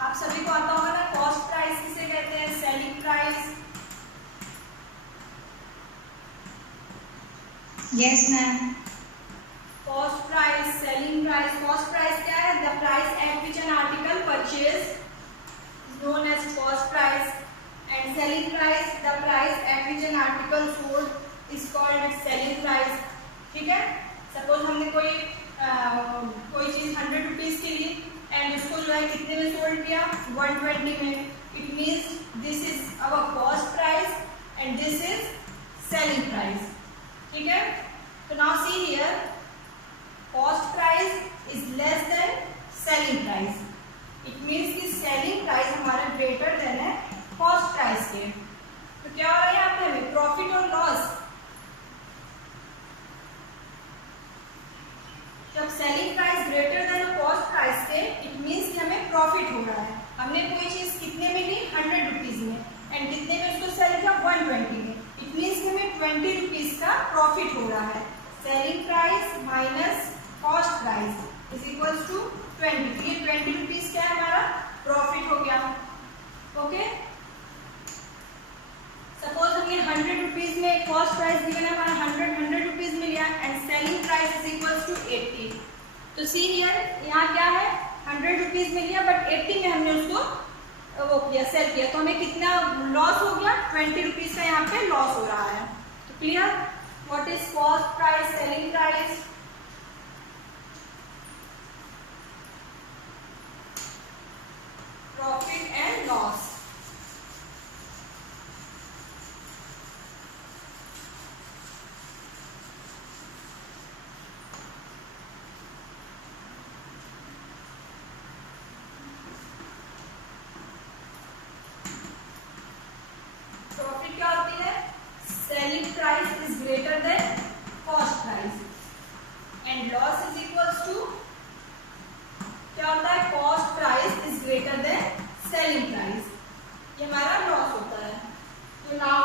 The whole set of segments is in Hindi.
आप सभी को आता होगा ना, कॉस्ट प्राइस किसे कहते हैं, selling price. Yes ma'am. Cost price, selling price. Cost price क्या है, the price at which an article purchase known as cost price, and selling price, the price at which an article sold is called selling price। ठीक है, सपोज हमने कोई चीज 100 रुपीज की ली एंड उसको जो है कितने में सोल्ड किया, 120 में। It means this is our cost price and this is selling price. ठीक है, तो now see here, cost price is less than selling price. It means कि सेलिंग प्राइस हमारा ग्रेटर देन है कॉस्ट प्राइस के। तो क्या हो रहा है यहाँ पे हमें प्रॉफिट और लॉस। जब selling price greater than cost price के, इट मीन्स कि हमें प्रॉफिट हो रहा है। हमने कोई चीज कितने में ली, 100 रुपीज में, एंड कितने में उसको सेल किया, 120 में। इट मीन्स कि हमें 20 रुपीज का प्रॉफिट हो रहा है। Selling price minus cost price is equals to 20। तो ये 20 रुपीज क्या है, हमारा प्रॉफिट हो गया। ओके, सपोज हमने 100 रुपीज में कॉस्ट प्राइस गिवन है हमारा 100 रुपीज में लिया and selling price is equals to 80। तो सी हियर, यहाँ क्या है, 100 रुपीज में लिया बट 80 में हमने उसको वो किया, सेल किया, तो हमें कितना लॉस हो गया, 20 रुपीज का यहाँ पे लॉस हो रहा है। तो clear, what is cost price, selling price. Profit and loss। Profit क्या होती है, selling price is greater than cost price and loss is equals to क्या होता है, cost price is greater than selling price. ये हमारा लॉस होता है। तो नाउ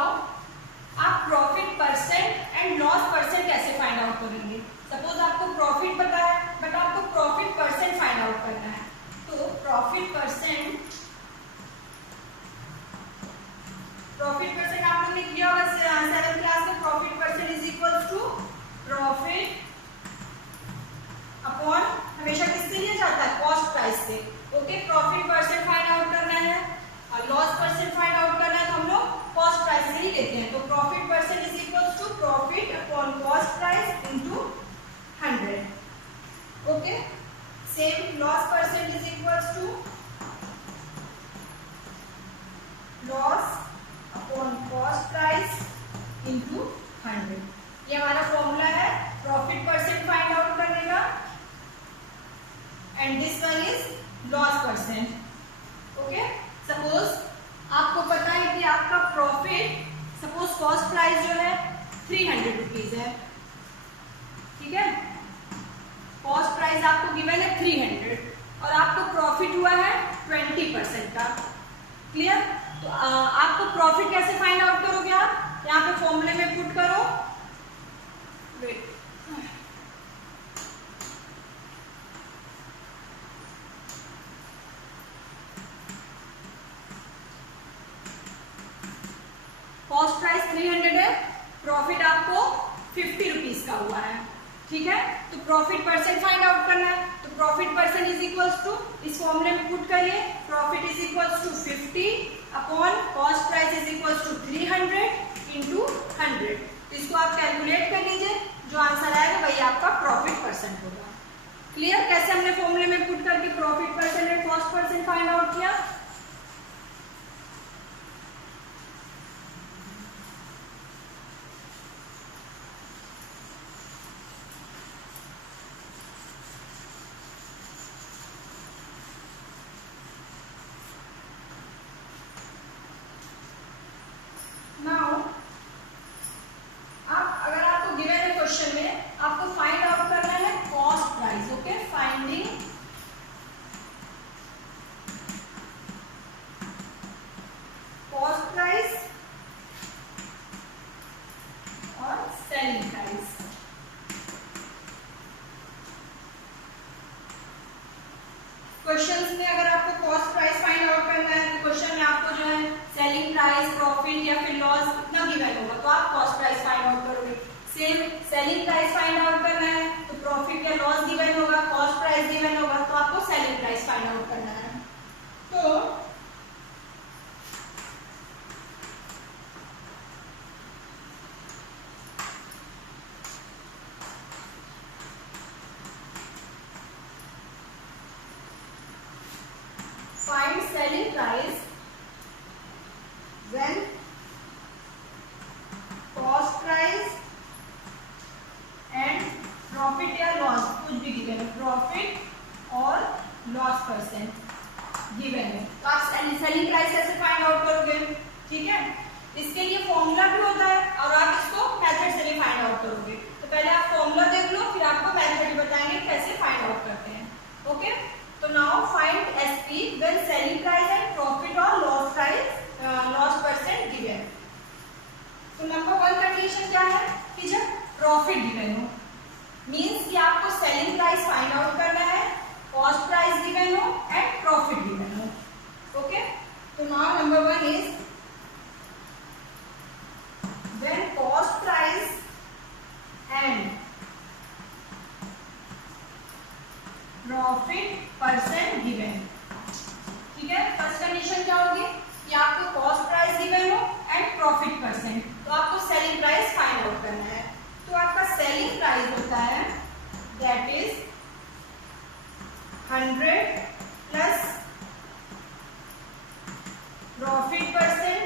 आप profit percent and loss percent कैसे फाइंड आउट करेंगे। सपोज आपको प्रॉफिट पता है बट आपको प्रॉफिट परसेंट फाइंड आउट करना है। तो प्रॉफिट परसेंट आप लोगों ने किया होगा 7th क्लास में। Profit percent is equal to profit upon, हमेशा किससे लिया जाता है, कॉस्ट प्राइस से। Okay, profit percent find out करना है और लॉस परसेंट फाइंड आउट करना है, तो हम लोग कॉस्ट प्राइस से ही लेते हैं। तो profit percent is equal to profit upon cost price into 100। Okay, same loss percent is equal to loss upon cost price into 100। ये हमारा फॉर्मूला है प्रॉफिट परसेंट फाइंड आउट करने का, and this one is loss percent. Okay, suppose आपको पता है कि आपका प्रॉफिट, सपोज कॉस्ट प्राइस जो है 300 रुपीज है। ठीक है, कॉस्ट प्राइस आपको गिवन है 300 और आपको प्रॉफिट हुआ है 20% का। क्लियर, तो आपको प्रॉफिट कैसे फाइंड आउट करोगे, आप यहाँ पे फॉर्मूले में पुट करो। वेट, कॉस्ट प्राइस 300 है, प्रॉफिट आपको 50 रुपीज का हुआ है। ठीक है, तो प्रॉफिट परसेंट फाइंड आउट करना है। तो profit percent is equals to, इस फॉर्मूले में पुट करिए, profit is equals to 50 upon cost price is equals to 300 into 100। इसको आप कैलकुलेट कर लीजिए, जो आंसर आएगा वही आपका प्रॉफिट परसेंट होगा। क्लियर, कैसे हमने फॉर्मूले में पुट करके profit percent and cost percent find out किया। Same selling price find out करना है तो प्रॉफिट या लॉस गिवन होगा, कॉस्ट प्राइस गिवन होगा, तो आपको सेलिंग प्राइस फाइंड आउट करना है। तो find selling price when cost price and profit या loss कुछ भी गिवन है, प्रॉफिट और लॉस परसेंट गिवन है, तो आप सेलिंग प्राइस कैसे फाइंड आउट करोगे? ठीक है, इसके लिए फॉर्मूला भी होता है और आप इसको मेथड से भी फाइंड आउट करोगे। तो पहले आप फॉर्मूला देख लो, फिर आपको मेथड बताएंगे कैसे फाइंड आउट करते हैं। ओके, तो now find SP when selling price and profit और लॉस परसेंट गिवन। तो नंबर 1 कंडीशन क्या है कि जब प्रॉफिट गिवन हो, मींस कि आपको सेलिंग प्राइस फाइंड आउट करना है, कॉस्ट प्राइस गिवन हो एंड प्रॉफिट गिवन हो। ओके, तो now number 1 is when cost price and profit percent given. ठीक है, फर्स्ट कंडीशन क्या होगी कि आपको कॉस्ट प्राइस गिवन हो एंड प्रॉफिट परसेंट, तो आपको सेलिंग प्राइस फाइंड आउट करना है। तो आपका सेलिंग प्राइस होता है that is 100 plus profit percent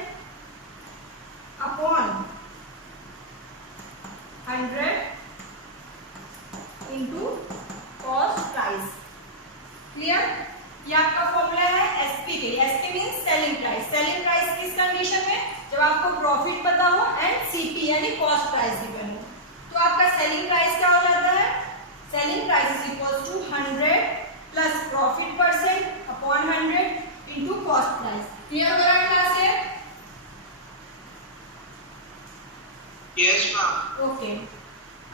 upon 100 into cost price. Clear? ये आपका फॉर्मूला है एसपी के लिए। SP means selling price. Selling price किस कंडीशन में? जब आपको प्रॉफिट पता हो एंड सीपी यानी कॉस्ट प्राइस गिवन हो। तो आपका सेलिंग प्राइस क्या हो जाता है? Selling price is equal to 100 plus profit percent upon 100 into cost price. Clear हो रहा है क्लास है? Yes ma'am. ओके,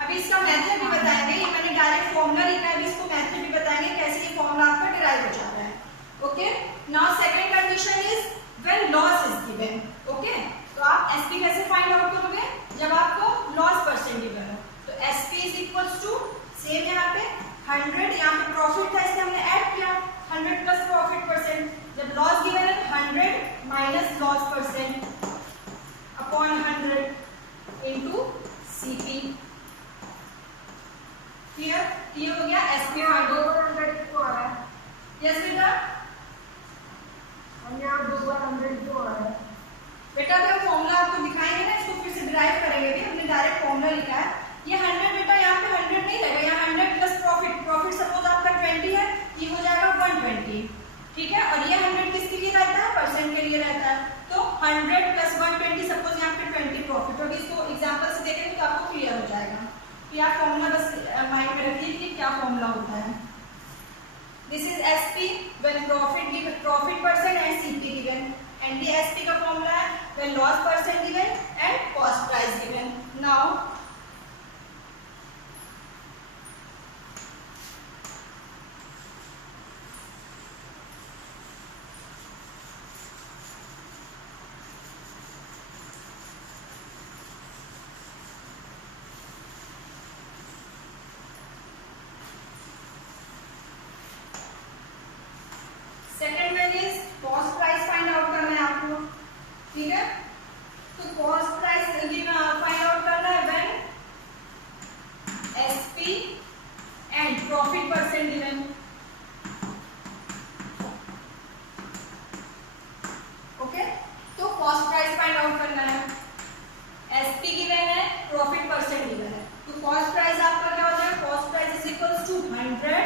अभी इसका मेथड भी बताएंगे। ये मैंने डायरेक्ट फॉर्मूला लिखा है, अभी इसको मेथड भी बताएंगे कैसे ये फॉर्मूला आपका डिराइव हो जाता है। Okay, now second condition is when loss is given. Okay, तो आप एसपी कैसे फाइंड आउट करोगे? जब आपको लॉस परसेंट गिवन हो, तो SP is equals to same यहाँ पे 100, यहाँ पे प्रॉफिट था इसलिए हमने ऐड किया 100 प्लस प्रॉफिट परसेंट। जब लॉस गिवन है 100 minus loss percent upon 100 into CP. Clear? Clear हो गया? एसपी फाइंड आउट को आ रहा है। यस बेटा, हम यहाँ 200 को आ रहा है बेटा तो फॉर्मूला आपको दिखाएंगे ना, इसको फिर से डिराइव करेंगे भी। हमने डायरेक्ट फॉर्मूला लिखा है। ये 100 बेटा यहाँ पे 100 नहीं लगेगा, यहाँ 100 प्लस प्रॉफिट। प्रॉफिट सपोज आपका 20 है, ये हो जाएगा 120। ठीक है, और ये 100 किसके लिए रहता है? परसेंट के लिए रहता है। तो 100 प्लस 120 सपोज यहाँ पे 20 प्रॉफिट होगी। इसको एग्जाम्पल से देखेंगे तो आपको क्लियर हो जाएगा। क्या फॉर्मूला बस माइंड में रखिए कि क्या फॉर्मूला होता है। This is SP when profit percent and CP given, and ये एसपी का फॉर्मूला है when loss percent given and cost price given. Now second में is cost price find out करना है आपको। ठीक है, तो कॉस्ट प्राइस फाइंड आउट करना है when SP and profit percent given. Okay, तो कॉस्ट प्राइस फाइंड आउट करना है। एसपी गिवन है, प्रॉफिट परसेंट गिवन है, तो कॉस्ट प्राइस आपका क्या हो जाएगा? Cost price is equals to 100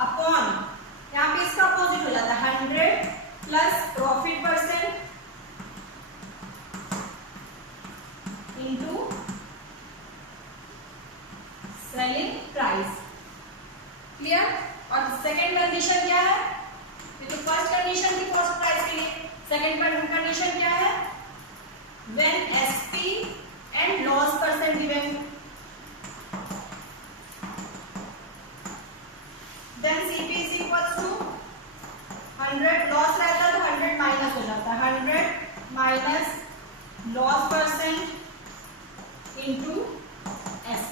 upon, यहाँ पे इसका अपोजिट हो जाता है 100 plus profit percent into selling price. Clear? और सेकंड कंडीशन क्या है? ये तो फर्स्ट कंडीशन थी कॉस्ट प्राइस के लिए। सेकंड कंडीशन क्या है? When SP and loss percent given, then CP is equals to 100 loss रहता है तो 100 माइनस हो जाता है, 100 minus loss percent into S.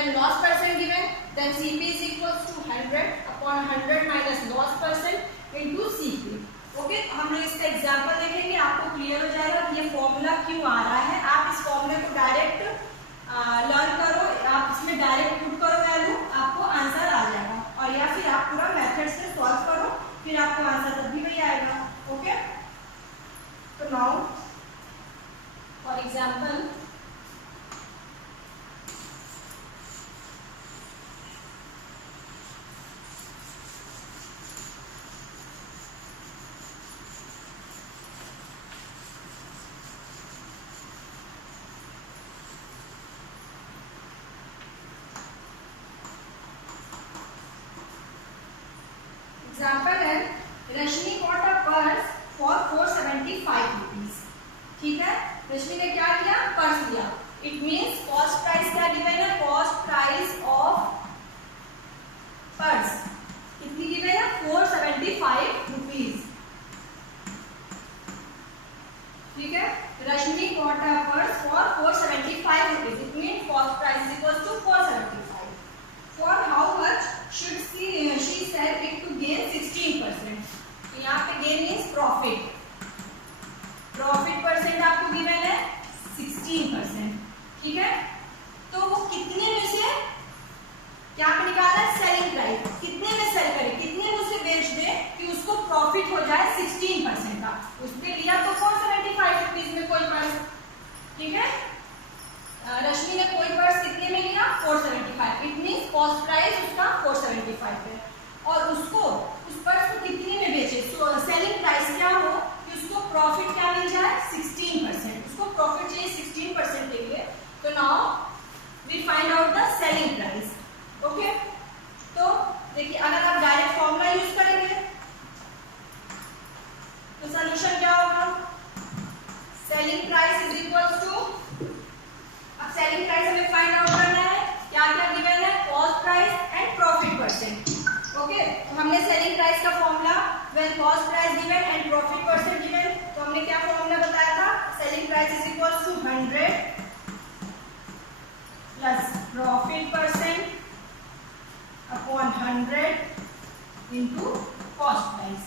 when loss percent given, then CP is equals to 100 upon 100 minus loss percent into CP. Okay, हम लोग इसका एग्जांपल देखेंगे, आपको क्लियर हो जाएगा कि ये फॉर्मूला क्यों आ रहा है। आप इस फॉर्मूले को डायरेक्ट लर्न करो, आप इसमें डायरेक्ट पुट करो वैल्यू, आपको आंसर आ जाएगा, और या फिर आप पूरा मेथड से सॉल्व करो, फिर आपको आंसर तब भी वही आएगा। ओके, तो नाउ फॉर एग्जांपल एग्जाम्पल है, Rashmi bought a purse for 475 rupees. ठीक है, रश्मि ने क्या किया, पर्स लिया। इट मीन्स कॉस्ट प्राइस क्या गिवन है, कॉस्ट प्राइस ऑफ पर्स कितनी गिवन है, 475 रुपीज। ठीक है, Rashmi bought a purse for 475 rupees. It means cost price is equal to 475। For how much should she sell it to gain 16%। तो यहाँ पे gain means profit। Profit percent आपको गिवन है 16%। ठीक है, तो वो कितने में से क्या पे निकाला है, सेलिंग प्राइस, कितने में सेल करे, कितने में उसे बेच दे कि उसको प्रॉफिट हो जाए 16% का। उसने लिया तो 475 रुपीज में कोई पर्स। ठीक है, रश्मि ने कोई पर्स कितने में लिया, 475। इट मींस कॉस्ट प्राइस उसका 475 है, और उसको उस पर्स को कितने में बेचे, सेलिंग प्राइस क्या हो कि उसको प्रॉफिट क्या मिल जाए, 16%। उसको प्रॉफिट चाहिए 16% के लिए। तो now we find out the selling price. Okay, तो देखिए अगर आप डायरेक्ट फॉर्मूला यूज करेंगे तो सॉल्यूशन क्या होगा, selling price is equal to, अब सेलिंग प्राइस हमें फाइंड आउट करना है, क्या क्या गिवन है, cost price and profit percent. Okay, तो हमने सेलिंग प्राइस का formula, when cost price given and profit percent given, तो हमने क्या फॉर्मूला बताया था, selling price is equal to 100 plus profit percent upon 100 into cost price.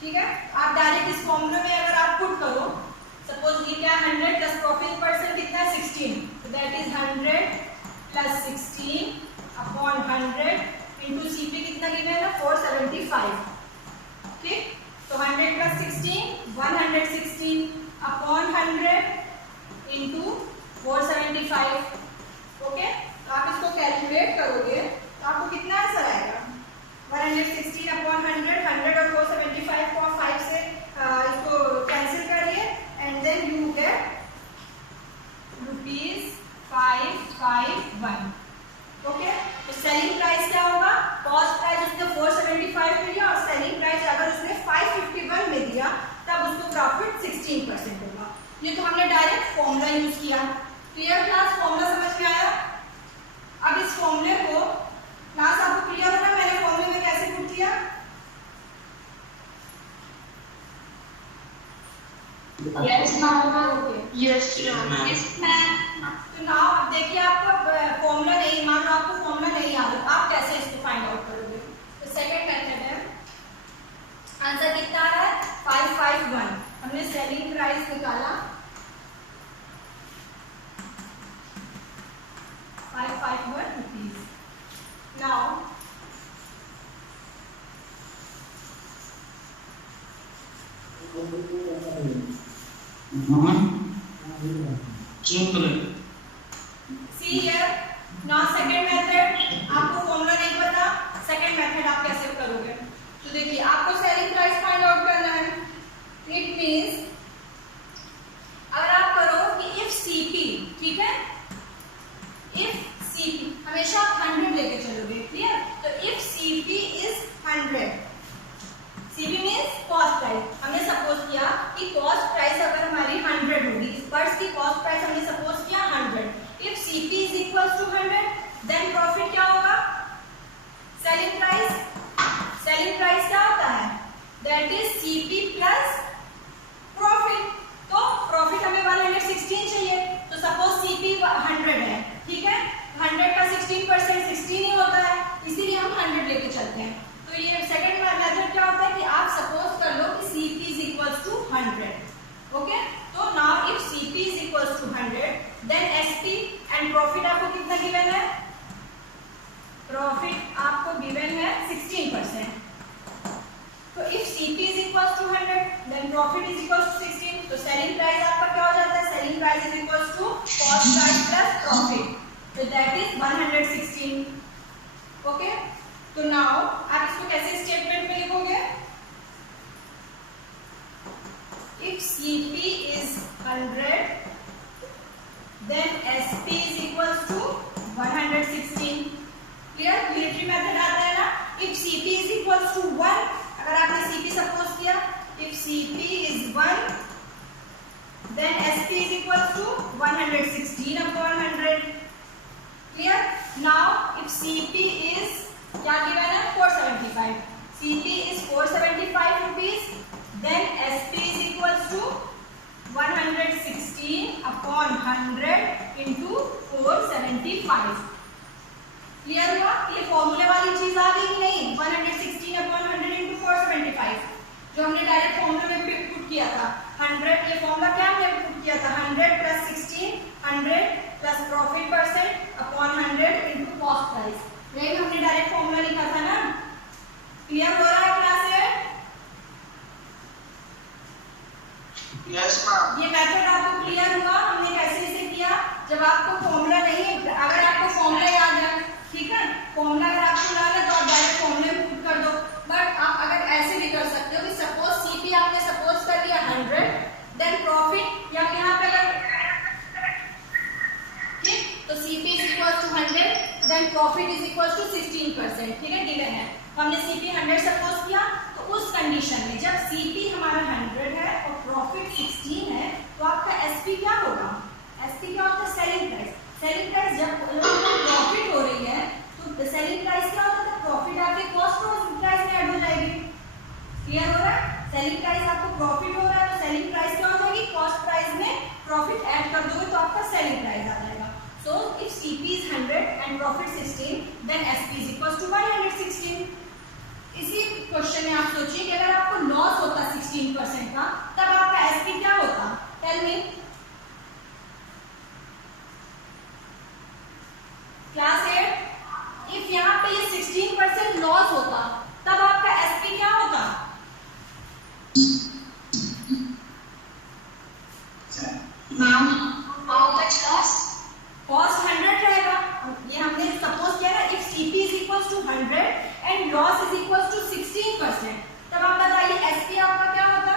ठीक है, आप डायरेक्ट इस फॉर्मूले में अगर आप पुट करो, सपोज ये क्या 100 प्लस प्रॉफिट परसेंट कितना है 16, तो that is 100 plus 16 upon 100 into CP कितना गिवन है, 475। ठीक, तो 100 प्लस 16 116 अपॉन 100 इनटू 475। ओके, तो आप इसको कैलकुलेट करोगे तो आपको कितना आंसर आएगा, 116 अपॉन 100, 100 और 475 को 5 से इसको कैंसिल करिए, and then you get ₹551। Okay, तो सेलिंग प्राइस क्या होगा, कॉस्ट प्राइस उसने 475 में दिया और सेलिंग प्राइस अगर उसने 551 में दिया तब उसको प्रॉफिट 16% होगा। ये तो हमने डायरेक्ट फॉर्मूला यूज किया। क्लियर क्लास, फॉर्मूला समझ में आया। अब इस फॉर्मूले को क्लास आपको क्लियर होगा मैंने फॉर्मूले में कैसे पुट किया। Yes ma'am। Yes ma'am। Yes ma'am। तो नाउ अब देखिए आपको फॉर्मूला नहीं, मान लो आपको फॉर्मूला नहीं आ रहा, आप कैसे इसको फाइंड आउट करोगे। तो सेकंड मेथड है, आंसर कितना आ रहा है 551। हमने सेलिंग प्राइस निकाला 551 rupees. Now See here, now second method, आपको फॉर्मूला नहीं पता, सेकंड मेथड आप कैसे करोगे। तो देखिए आपको सेलिंग प्राइस फाइंड आउट करना है। इट मींस अगर आप करो कि इफ सीपी, ठीक है, इफ सीपी हमेशा आप 100 लेके चलोगे। क्लियर, तो if CP is 100, CP means cost price. हमने सपोज किया कि कॉस्ट प्राइस अगर हमारी 100 होगी, इस पर्स की कॉस्ट प्राइस हमने सपोज किया 100। If CP is equal to 100, then profit क्या होगा, सेलिंग प्राइस। सेलिंग प्राइस क्या होता है, that is CP plus profit. तो प्रॉफिट हमें वाले प्रॉफिट आपको कितना गिवन है? प्रॉफिट आपको गिवन है 16%. तो if CP is equals to 100 then profit is equals to 16. तो सेलिंग प्राइस आपका क्या हो जाता है? Selling price is equals to cost price plus profit. तो दैट इज 116. ओके, तो नाउ आप इसको कैसे स्टेटमेंट में लिखोगे? If CP is 100 then SP is equals to 116. Clear? Unitary method आता है ना. If CP is equals to 1, अगर आपने CP सपोज किया, if CP is 1 then SP is equals to 116 upon 100. Clear? Now if CP is क्या गिवन है? 475. CP is 475 rupees. Then SP is equals to 116 upon 100 into 475. Clear हुआ? ये फॉर्मूले वाली चीज आ गई कि नहीं? 116 upon 100 into 475 जो हमने डायरेक्ट फॉर्मूले में पुट किया था. 100 ये फॉर्मूला क्या हमने पुट किया था? 100 plus 16, 100 plus profit percent upon 100 into cost price. यही हमने डायरेक्ट फॉर्मूला लिखा था ना. क्लियर हो रहा है क्लास से? Yes ma'am. ये मेथड आपको क्लियर हुआ? हमने कैसे इसे किया? जब आपको फॉर्मूला नहीं, अगर आपको फॉर्मूला याद है, ठीक है, फॉर्मूला अगर आपको याद है तो आप डायरेक्ट फॉर्मूले में पुट कर दो. बट आप अगर ऐसे भी कर सकते हो कि सपोज CP आपने सपोज कर लिया 100, देन प्रॉफिट या यहाँ पे अगर ठीक, तो CP is equals to 100 then profit is equals to 16%. ठीक है, गिवन है. हमने CP 100 सपोज किया, तो उस कंडीशन में जब CP हमारा 100 है और प्रॉफिट 16 है, तो आपका SP क्या होगा? SP क्या होता है? Selling price. सेलिंग प्राइस जब प्रॉफिट हो रही है तो सेलिंग प्राइस क्या होता है? प्रॉफिट आपके कॉस्ट प्राइस में ऐड हो जाएगी. क्लियर हो रहा है? सेलिंग प्राइस आपको प्रॉफिट हो रहा है तो सेलिंग प्राइस क्या हो जाएगी? कॉस्ट प्राइस में प्रॉफिट ऐड कर दोगे तो आपका सेलिंग प्राइस आ जाएगा. So if CP is 100 and profit 16 then SP is equals to 116. इसी क्वेश्चन में आप सोचिए कि अगर आपको लॉस होता 16% का, तब आपका SP क्या होता? Tell me. क्लास 8, इफ यहाँ पे ये 16% लॉस होता, तब आपका SP क्या होता? Ma'am, how much loss? Cost 100 रहेगा. ये हमने सपोज किया ना, if CP is equals to 100 and loss is equals to 16%, तब आप बताइए SP आपका क्या होता?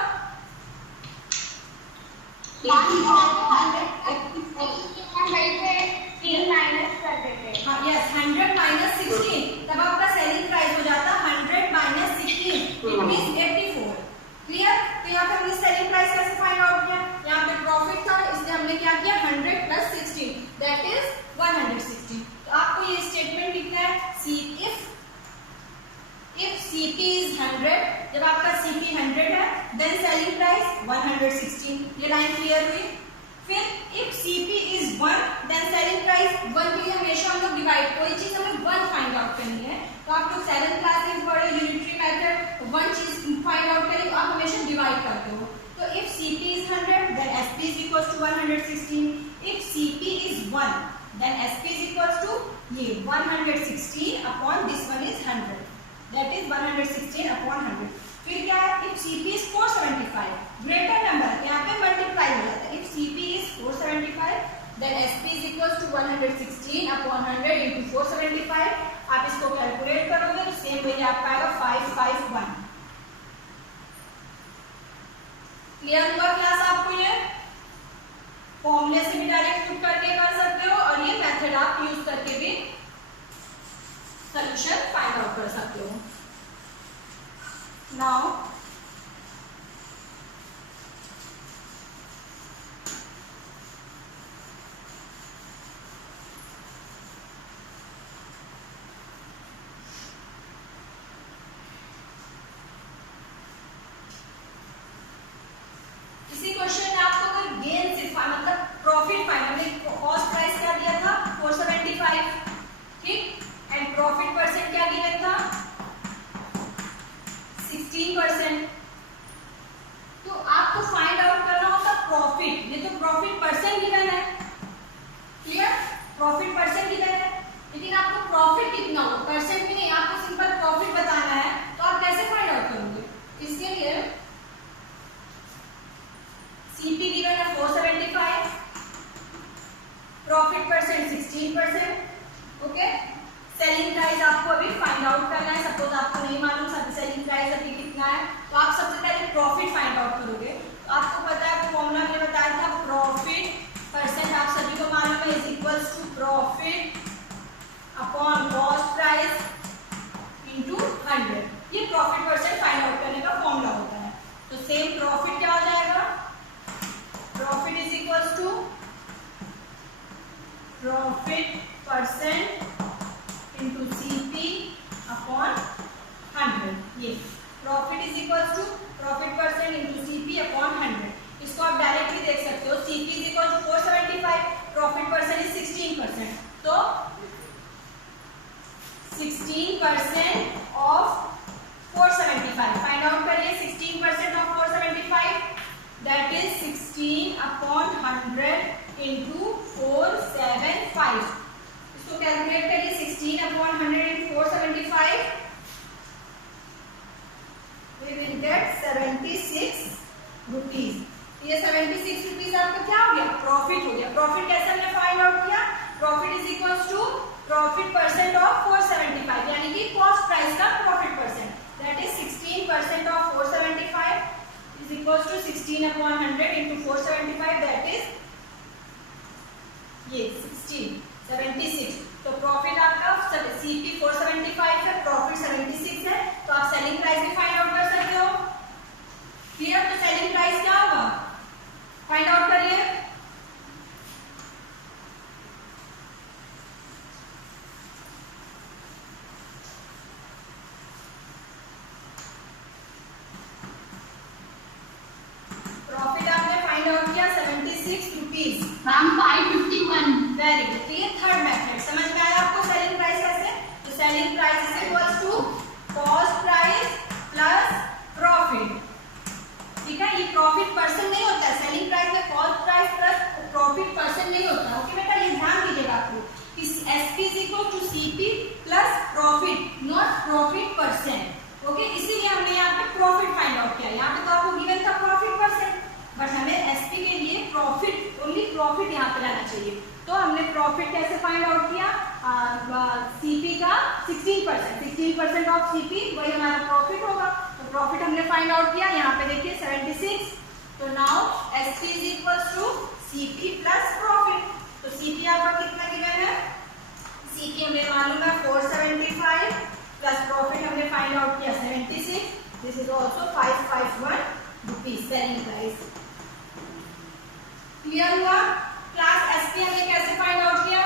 हाँ, यस, 100 minus 16, तब आपका सेलिंग प्राइस हो जाता 100 minus 16, इट मींस 84. क्लियर? तो यहाँ पे हमने सेलिंग प्राइस कैसे फाइंड आउट किया? यहाँ पे प्रॉफिट था, इसलिए हमने क्या किया? 100 plus 16 दैट इज 116. तो आपको ये स्टेटमेंट लिखना है. If CP is 100, जब आपका CP 100 है, then selling price 116. ये लाइन क्लियर हुई? फिर if CP is 1, then selling price 1 के लिए हमेशा हम लोग डिवाइड, कोई चीज हमें 1 फाइंड आउट करनी है, तो आप लोग 7th क्लास में पढ़े यूनिटरी मेथड, 1 चीज फाइंड आउट करें तो आप हमेशा डिवाइड करते हो. तो if CP is 100, then SP is equals to 116. If CP is 1, then SP is equals to ये 116 upon this one is 100. That is 116 upon 100. फिर क्या है? If CP is 475, greater number यहाँ पे मल्टीप्लाई हो जाता है. If CP is 475, then SP is equals to 116 upon 100 into 475. आप इसको कैलकुलेट करोगे तो सेम वही आपका आएगा 551. क्लियर हुआ क्लास आपको? ये फॉर्मूले से भी डायरेक्ट पुट करके कर सकते हो और ये मेथड आप यूज करके भी सॉल्यूशन फाइंड आउट कर सकते हो. नाउ इसी क्वेश्चन में आपको कोई गेन सिर्फ मतलब प्रॉफिट फाइंड, हमने कॉस्ट प्राइस क्या दिया था? 475. ठीक, एंड प्रॉफिट परसेंट क्या गिवन था? 16%. Profit percent 16%। Okay, selling price आपको अभी फाइंड आउट करना है। सपोज आपको नहीं मालूम सब सेलिंग प्राइस अभी कितना है, तो आप सबसे पहले प्रॉफिट फाइंड आउट करोगे। तो आपको पता है फॉर्मूला मैंने बताया था, प्रॉफिट परसेंट आप सभी को मालूम है, is equals to profit upon cost price into 100। ये प्रॉफिट परसेंट फाइंड आउट करने का फॉर्मूला होता है। तो सेम प्रॉफिट क्या हो जाएगा, profit is equals to profit percent into CP upon 100। ये profit is equals to profit percent into CP upon 100। इसको आप डायरेक्टली देख सकते हो, CP is equal to 475, profit percent is 16%, तो 16% ऑफ 475 फाइंड आउट करिए। 16% of 475 that is 16 upon 100 into 475। इसको कैलकुलेट करिए, 16 upon 100 into 475 we will get 76 rupees. ये 76 रुपीज आपका क्या हो गया, प्रॉफिट हो गया। प्रॉफिट कैसे हमने फाइंड आउट किया, profit is equals to profit percent of 475, यानी कि कॉस्ट प्राइस का profit percent, that is 16% of 475 is equals to 16 upon 100 into 475 that is ये 76। तो प्रॉफिट आपका सीपी 475 है, प्रॉफिट 76 है, तो आप सेलिंग प्राइस भी फाइंड आउट कर सकते हो। क्लियर, तो सेलिंग प्राइस क्या होगा, फाइंड आउट करिए। प्रॉफिट आपने फाइंड आउट किया 76 रुपीज, मैम 551। Very good. तो ये थर्ड मेथड समझ में आया आपको, सेलिंग प्राइस कैसे। तो selling price is equals to cost price plus profit. ठीक है, ये प्रॉफिट परसेंट नहीं होता है सेलिंग प्राइस में, cost price plus profit percent नहीं होता। ओके बेटा, ये ध्यान दीजिएगा आपको कि SP is equal to CP plus profit, not profit percent. Okay, इसीलिए हमने यहाँ पे प्रॉफिट फाइंड आउट किया। यहाँ पे तो आपको गिवन था प्रॉफिट परसेंट, बट हमें एसपी के लिए प्रॉफिट, ओनली प्रॉफिट यहाँ पे लाना चाहिए। तो हमने प्रॉफिट कैसे फाइंड आउट किया, सीपी का 16% ऑफ सीपी वही हमारा प्रॉफिट होगा। तो प्रॉफिट हमने फाइंड आउट किया, यहाँ पे देखिए 76। तो now SP is equals to CP plus profit. तो सीपी आपका कितना गिवन है, सीपी हमें मालूम है 475 प्लस प्रॉफिट हमने फाइंड आउट किया 76। This is also 551 rupees selling price. Clear हुआ। क्लास एसपी हमने कैसे फाइंड आउट किया,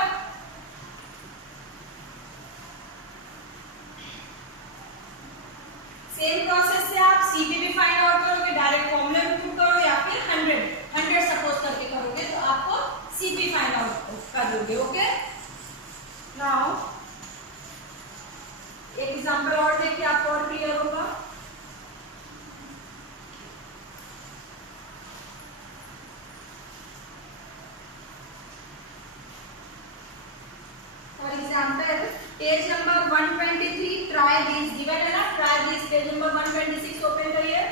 सेम प्रोसेस से आप सीपी भी फाइंड आउट करोगे, डायरेक्ट फॉर्मूला में पुट करो या फिर 100 सपोज करके करोगे तो आपको सीपी फाइंड आउट कर दोगे। ओके, नाउ एक एग्जांपल और देखिए, आपको और क्लियर होगा। For example page number 123, try this given है ना, try this page number 126 open करिए।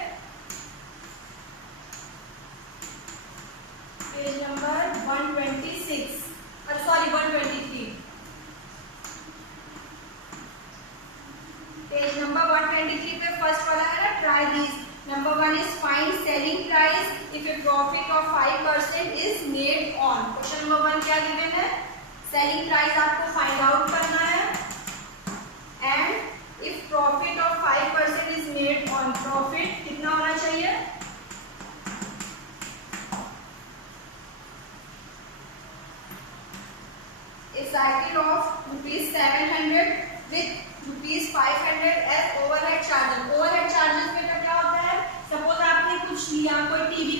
Page number 126, sorry 123, page number 123 पे फर्स्ट वाला है ना, try this. Number 1 is find selling price if a profit of 5% is made on. Question number 1 क्या गिवन है, सेलिंग प्राइस आपको फाइंड आउट करना है and if profit of 5% is made on, profit कितना होना चाहिए, a cycle of ₹700 with ₹500 as overhead charges. Overhead charges में क्या होता है, सपोज आपने कुछ लिया, कोई टीवी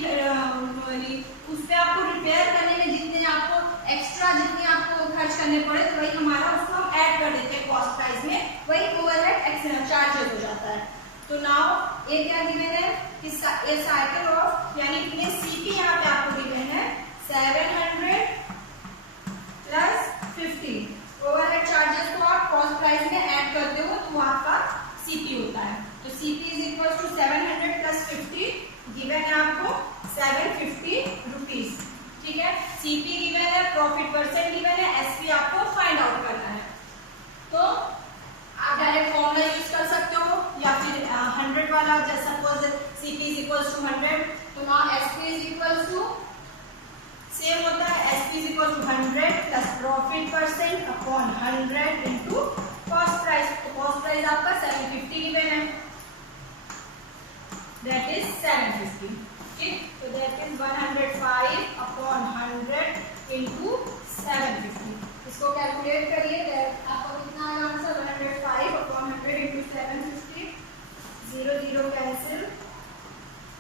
उस पे आपको रिपेयर करने में जितने आपको एक्स्ट्रा जितने आपको खर्च करने पड़े, तो वही हमारा उसको हम ऐड कर देते हैं कॉस्ट प्राइस में, वही ओवरहेड चार्जेस हो जाता है। तो नाउ ये क्या गिवन है कि ए साइकिल ऑफ, यानी कि सीपी यहाँ पे आपको गिवन है 700 प्लस 50। ओवरहेड चार्जेस को आप कॉस्ट प्राइस में ऐड करते हो तो वो आपका सीपी होता है। तो CP is equal to 700 plus 50, given है आपको 750 रुपीज। ठीक है, सीपी गिवन है है, प्रॉफिट परसेंट गिवन है, एसपी आपको फाइंड आउट करना है। तो आप डायरेक्ट फॉर्मूला यूज कर सकते हो या फिर 100 वाला, जैसे suppose CP is equals to 100, तो now SP is equals to same होता है, SP is equal to 100 plus profit percent upon 100 into cost price. तो कॉस्ट प्राइस आपका 750 गिवन है, दैट इज 750, ठीक। तो दैट इज 105 अपॉन 100 इनटू 750। इसको कैलकुलेट करिए, आपको कितना आएगा answer, 105 upon 100 into 750, 0 0 cancel,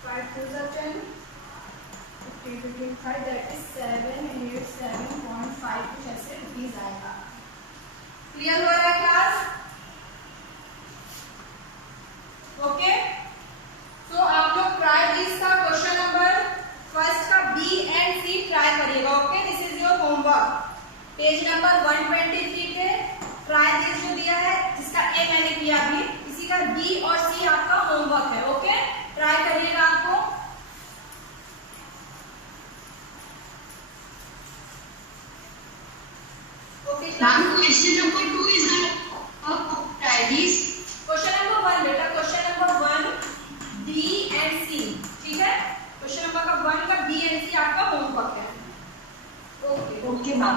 5 2 10, 50 55, that is 787.5 कुछ ऐसे रुपीज आएगा। क्लियर हो रहा है क्लास? ओके, तो आप लोग ट्राई दिस का क्वेश्चन नंबर फर्स्ट का बी एंड सी ट्राई करिएगा। Okay, this is your homework. Page number 123 पे ट्राई दिस जो दिया है, जिसका ए मैंने किया अभी, इसी का बी और सी आपका होमवर्क है। ओके, ट्राई करिएगा आपको। Okay, Question number 2 is try this. Question number 1 बेटा, क्वेश्चन नंबर 1 बी एंड सी, ठीक है। क्वेश्चन नंबर का 1 का बी एंड सी आपका होमवर्क है। Okay Okay, ma'am.